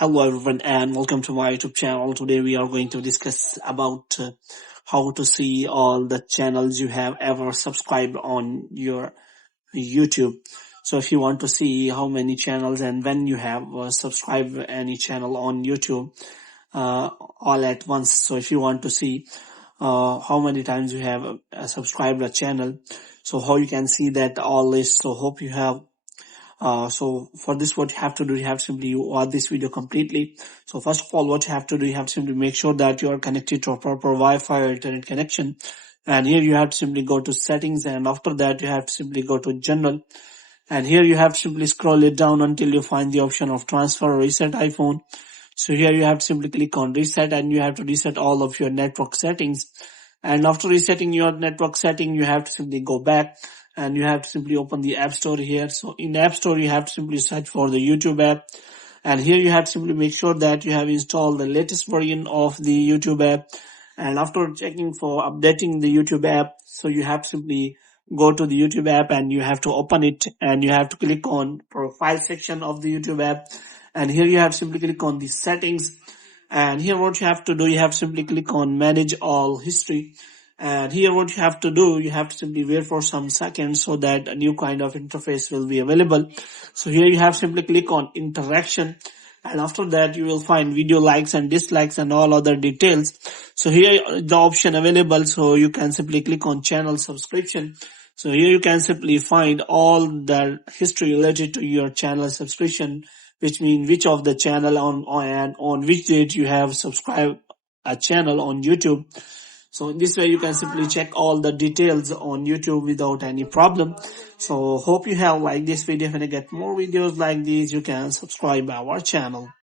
Hello everyone and welcome to my YouTube channel. Today we are going to discuss about how to see all the channels you have ever subscribed on your YouTube. So if you want to see how many channels and when you have subscribed any channel on YouTube all at once. So if you want to see how many times you have subscribed a channel, so how you can see that all list. So hope you have so for this, what you have to do, you have to simply watch this video completely. So first of all, what you have to do, you have to simply make sure that you are connected to a proper Wi-Fi or internet connection. And here you have to simply go to settings, and after that you have to simply go to general. And here you have to simply scroll it down until you find the option of transfer or reset iPhone. So here you have to simply click on reset, and you have to reset all of your network settings. And after resetting your network setting, you have to simply go back and you have to simply open the App Store here. So in the App Store, you have to simply search for the YouTube app. And here you have to simply make sure that you have installed the latest version of the YouTube app. And after checking for updating the YouTube app, so you have to simply go to the YouTube app and you have to open it, and you have to click on profile section of the YouTube app. And here you have to simply click on the settings. And here what you have to do, you have to simply click on manage all history. And here what you have to do, you have to simply wait for some seconds so that a new kind of interface will be available. So here you have to simply click on interaction. And after that you will find video likes and dislikes and all other details. So here the option available, so you can simply click on channel subscription. So here you can simply find all the history related to your channel subscription, which means which of the channel on which date you have subscribed a channel on YouTube. So in this way you can simply check all the details on YouTube without any problem. So hope you have liked this video. When you get more videos like these, you can subscribe our channel.